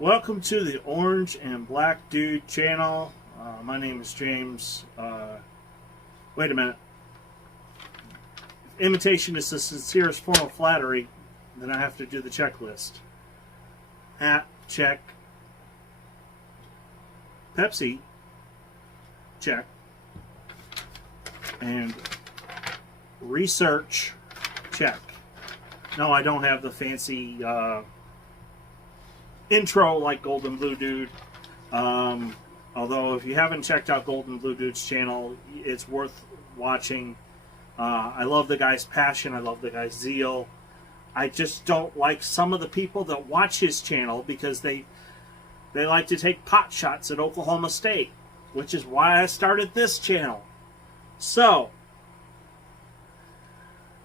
Welcome to the Orange and Black Dude channel. My name is James. Wait a minute. If imitation is the sincerest form of flattery, then I have to do the checklist. Hat, check. Pepsi, check. And research, check. No, I don't have the fancy intro like Golden Blue Dude. Although if you haven't checked out Golden Blue Dude's channel, it's worth watching. I love the guy's passion. I love the guy's zeal. I just don't like some of the people that watch his channel because they like to take pot shots at Oklahoma State, which is why I started this channel. So,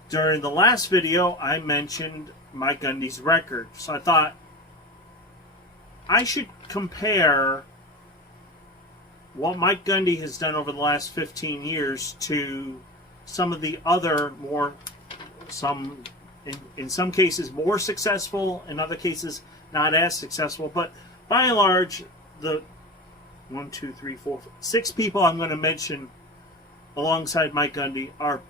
during the last video, I mentioned Mike Gundy's record. So I thought I should compare what Mike Gundy has done over the last 15 years to some of the other in some cases more successful, in other cases not as successful, but by and large, the 6 people I'm going to mention alongside Mike Gundy are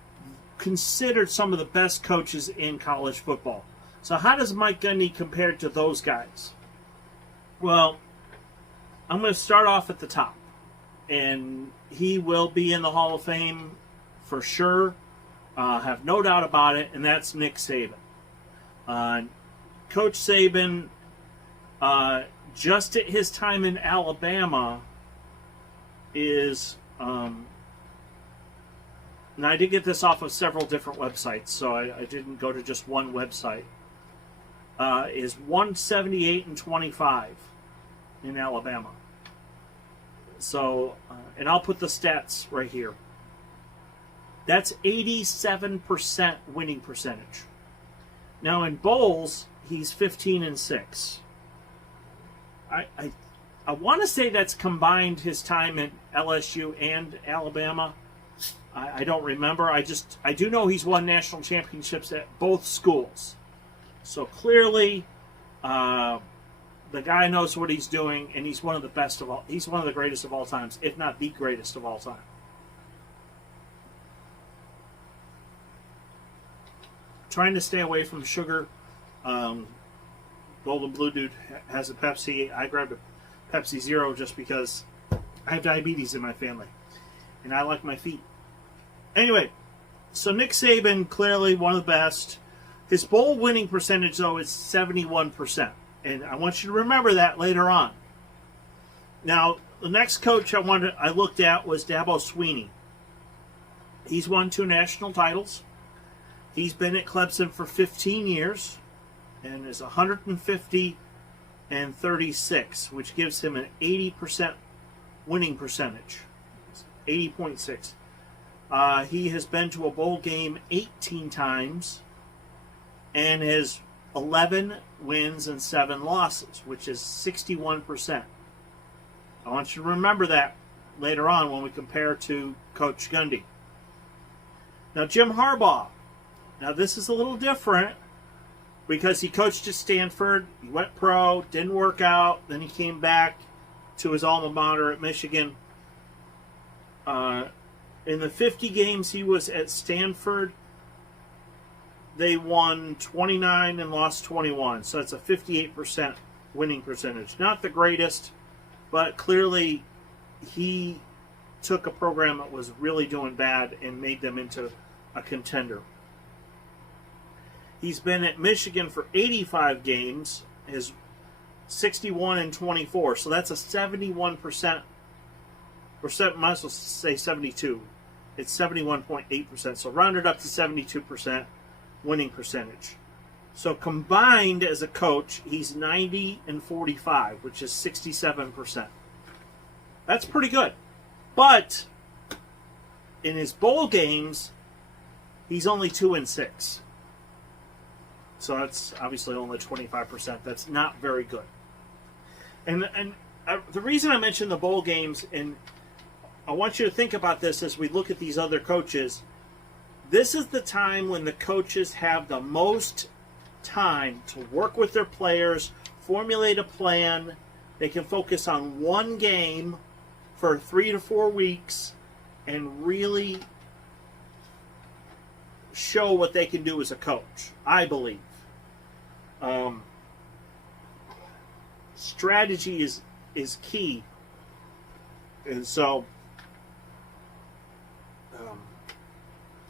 considered some of the best coaches in college football. So how does Mike Gundy compare to those guys? Well, I'm going to start off at the top, and he will be in the Hall of Fame for sure. Have no doubt about it, and that's Nick Saban. Coach Saban, just at his time in Alabama, is, now I did get this off of several different websites, so I didn't go to just one website, is 178-25 in Alabama. So, and I'll put the stats right here. That's 87% winning percentage. Now in bowls, he's 15-6. I want to say that's combined his time at LSU and Alabama. I don't remember. I do know he's won national championships at both schools. So clearly, the guy knows what he's doing, and he's one of the best of all. He's one of the greatest of all times, if not the greatest of all time. Trying to stay away from sugar. Golden Blue Dude has a Pepsi. I grabbed a Pepsi Zero just because I have diabetes in my family, and I like my feet. Anyway, so Nick Saban, clearly one of the best. His bowl winning percentage, though, is 71%. And I want you to remember that later on. Now, the next coach I looked at was Dabo Swinney. He's won 2 national titles. He's been at Clemson for 15 years and is 150-36, which gives him an 80% winning percentage. 80.6. He has been to a bowl game 18 times and has 11 wins and 7 losses, which is 61%. I want you to remember that later on when we compare to Coach Gundy. Now, Jim Harbaugh. Now, this is a little different because he coached at Stanford. He went pro, didn't work out. Then he came back to his alma mater at Michigan. In the 50 games he was at Stanford, they won 29 and lost 21. So that's a 58% winning percentage. Not the greatest, but clearly he took a program that was really doing bad and made them into a contender. He's been at Michigan for 85 games, is 61-24. So that's a 71%, or might as well say 72. It's 71.8%. So rounded up to 72% winning percentage. So combined as a coach, he's 90-45, which is 67%. That's pretty good. But in his bowl games, he's only 2-6. So that's obviously only 25%. That's not very good. And the reason I mentioned the bowl games, and I want you to think about this as we look at these other coaches. This is the time when the coaches have the most time to work with their players, formulate a plan. They can focus on one game for 3 to 4 weeks and really show what they can do as a coach, I believe. Strategy is key. And so,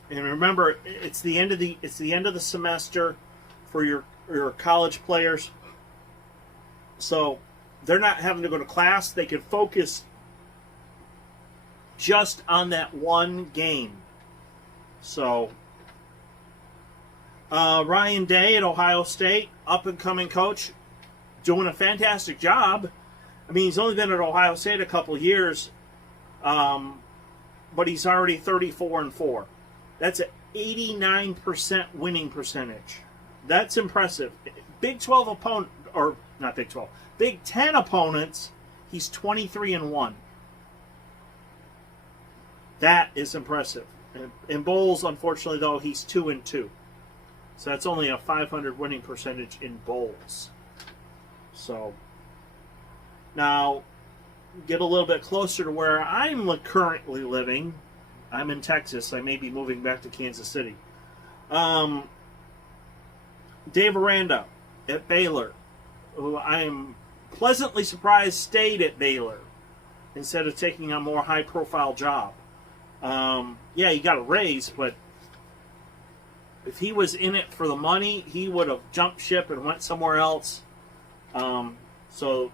and remember, it's the end of the semester for your college players. So they're not having to go to class. They can focus just on that one game. So Ryan Day at Ohio State, up-and-coming coach, doing a fantastic job. I mean, he's only been at Ohio State a couple years, but he's already 34-4. That's an 89% winning percentage. That's impressive. Big 12 opponent, or not Big 12, Big 10 opponents, he's 23-1. That is impressive. In bowls, unfortunately, though, he's 2-2. So that's only a 500 winning percentage in bowls. So now, get a little bit closer to where I'm currently living. I'm in Texas. I may be moving back to Kansas City. Daveranda at Baylor, who I'm pleasantly surprised stayed at Baylor instead of taking a more high-profile job. Yeah, he got a raise, but if he was in it for the money, he would have jumped ship and went somewhere else. So,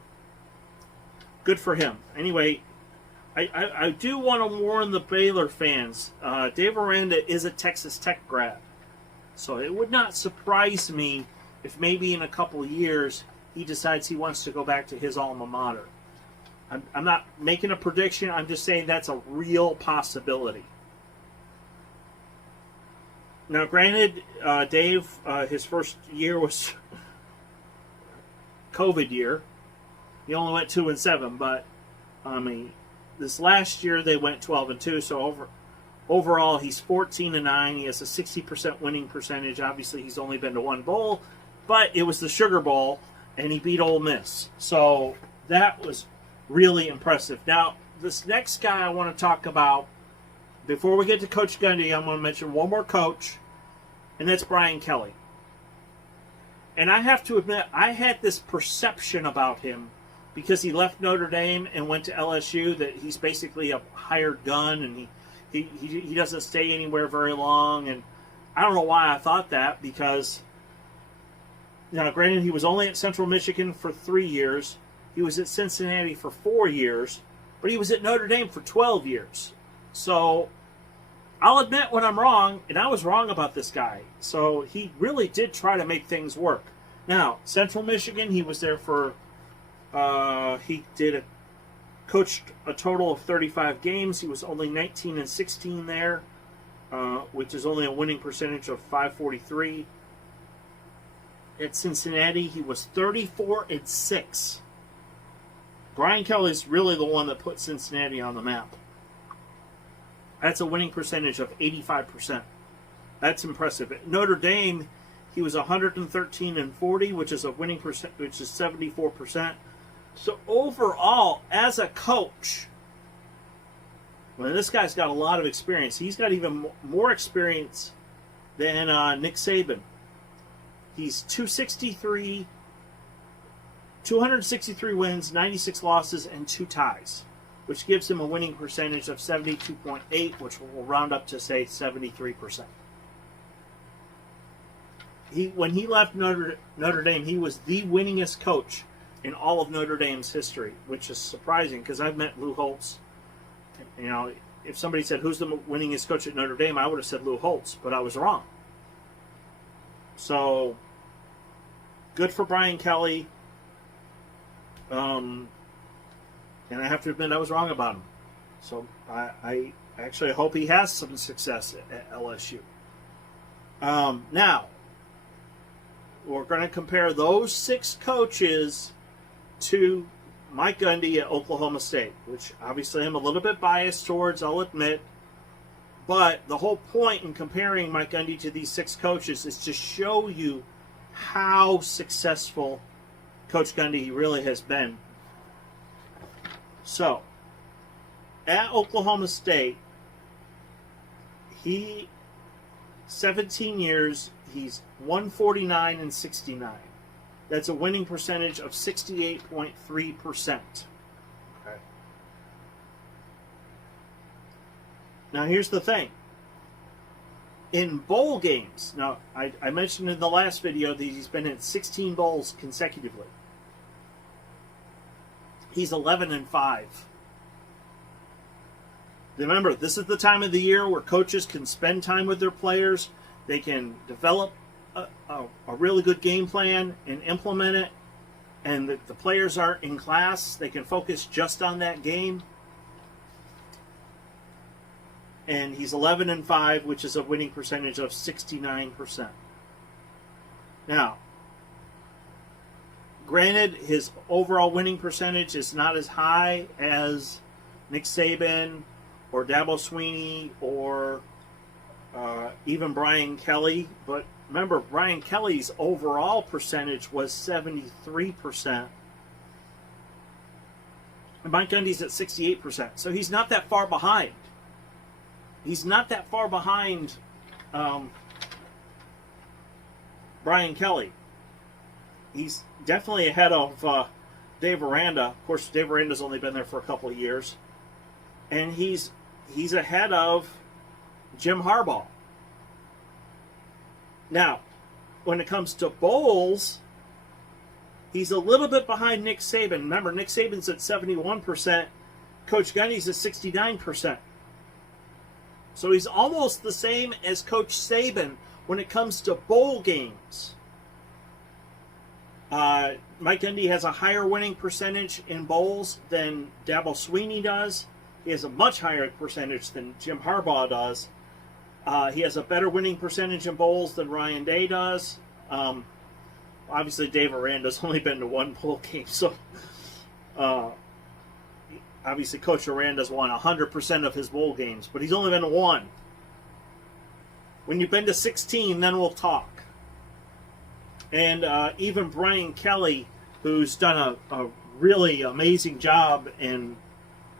good for him. Anyway, I do want to warn the Baylor fans. Daveranda is a Texas Tech grad. So it would not surprise me if maybe in a couple of years he decides he wants to go back to his alma mater. I'm not making a prediction. I'm just saying that's a real possibility. Now, granted, Dave, his first year was COVID year. He only went 2-7, but I mean, this last year they went 12-2. So overall, he's 14-9. He has a 60% winning percentage. Obviously, he's only been to one bowl, but it was the Sugar Bowl, and he beat Ole Miss. So that was really impressive. Now, this next guy I want to talk about, before we get to Coach Gundy, I'm going to mention one more coach, and that's Brian Kelly. And I have to admit, I had this perception about him because he left Notre Dame and went to LSU that he's basically a hired gun and he doesn't stay anywhere very long. And I don't know why I thought that, because, now granted, he was only at Central Michigan for 3 years. He was at Cincinnati for 4 years, but he was at Notre Dame for 12 years. So I'll admit when I'm wrong, and I was wrong about this guy. So he really did try to make things work. Now, Central Michigan, he was there for, coached a total of 35 games. He was only 19-16 there, which is only a winning percentage of .543. At Cincinnati, he was 34-6. Brian Kelly's really the one that put Cincinnati on the map. That's a winning percentage of 85%. That's impressive. At Notre Dame, he was 113-40, which is a winning percent, which is 74%. So overall, as a coach, well, this guy's got a lot of experience. He's got even more experience than Nick Saban. He's 263 wins, 96 losses, and 2 ties, which gives him a winning percentage of 72.8, which will round up to, say, 73%. When he left Notre Dame, he was the winningest coach in all of Notre Dame's history, which is surprising because I've met Lou Holtz. You know, if somebody said, who's the winningest coach at Notre Dame, I would have said Lou Holtz, but I was wrong. So, good for Brian Kelly. And I have to admit I was wrong about him. So I actually hope he has some success at LSU. Now, we're going to compare those 6 coaches to Mike Gundy at Oklahoma State, which obviously I'm a little bit biased towards, I'll admit. But the whole point in comparing Mike Gundy to these 6 coaches is to show you how successful Coach Gundy really has been. So, at Oklahoma State, 17 years, he's 149-69. That's a winning percentage of 68.3%. Okay. Now, here's the thing. In bowl games, now, I mentioned in the last video that he's been in 16 bowls consecutively. He's 11-5. Remember, this is the time of the year where coaches can spend time with their players. They can develop a really good game plan and implement it. And the players aren't in class. They can focus just on that game. And he's 11-5, which is a winning percentage of 69%. Now, granted, his overall winning percentage is not as high as Nick Saban or Dabo Swinney or even Brian Kelly. But remember, Brian Kelly's overall percentage was 73%. And Mike Gundy's at 68%. So he's not that far behind. He's not that far behind Brian Kelly. He's definitely ahead of Daveranda. Of course, Daveranda's only been there for a couple of years. And he's ahead of Jim Harbaugh. Now, when it comes to bowls, he's a little bit behind Nick Saban. Remember, Nick Saban's at 71%. Coach Gundy's at 69%. So he's almost the same as Coach Saban when it comes to bowl games. Mike Gundy has a higher winning percentage in bowls than Dabo Swinney does. He has a much higher percentage than Jim Harbaugh does. He has a better winning percentage in bowls than Ryan Day does. Obviously, Daveranda's only been to one bowl game, so obviously Coach Aranda's won 100% of his bowl games, but he's only been to one. When you've been to 16, then we'll talk. And even Brian Kelly, who's done a really amazing job, and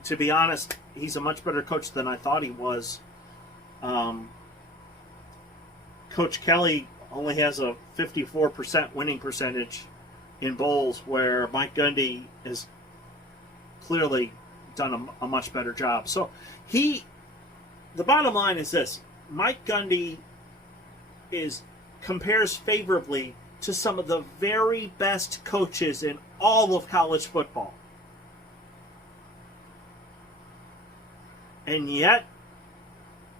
to be honest, he's a much better coach than I thought he was. Coach Kelly only has a 54% winning percentage in bowls, where Mike Gundy has clearly done a much better job. So the bottom line is this: Mike Gundy compares favorably to some of the very best coaches in all of college football. And yet,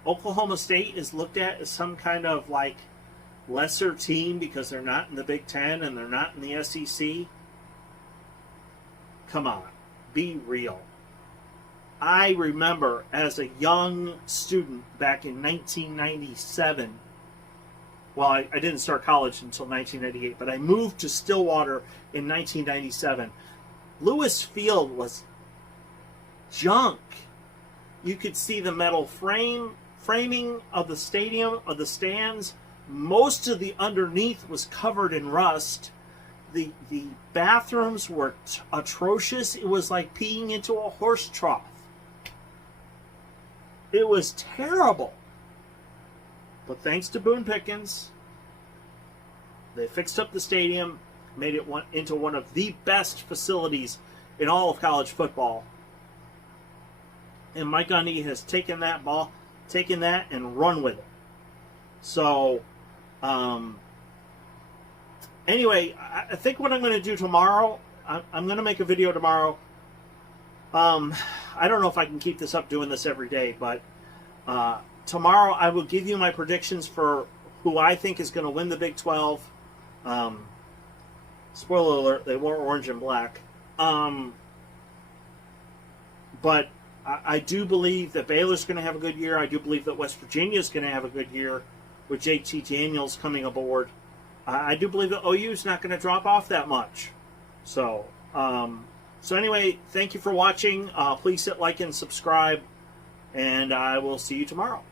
Oklahoma State is looked at as some kind of like lesser team because they're not in the Big Ten and they're not in the SEC. Come on, be real. I remember as a young student back in 1997, well, I didn't start college until 1998, but I moved to Stillwater in 1997. Lewis Field was junk. You could see the metal framing of the stadium, of the stands. Most of the underneath was covered in rust. The bathrooms were atrocious. It was like peeing into a horse trough. It was terrible. But thanks to Boone Pickens, they fixed up the stadium, made it into one of the best facilities in all of college football. And Mike Gundy has taken that and run with it. So, anyway, I think what I'm going to do tomorrow, I'm going to make a video tomorrow. I don't know if I can keep this up doing this every day, but tomorrow I will give you my predictions for who I think is going to win the Big 12. Spoiler alert, they wore orange and black. But I do believe that Baylor's going to have a good year. I do believe that West Virginia's going to have a good year with JT Daniels coming aboard. I do believe that OU's not going to drop off that much. So anyway, thank you for watching. Please hit like and subscribe, and I will see you tomorrow.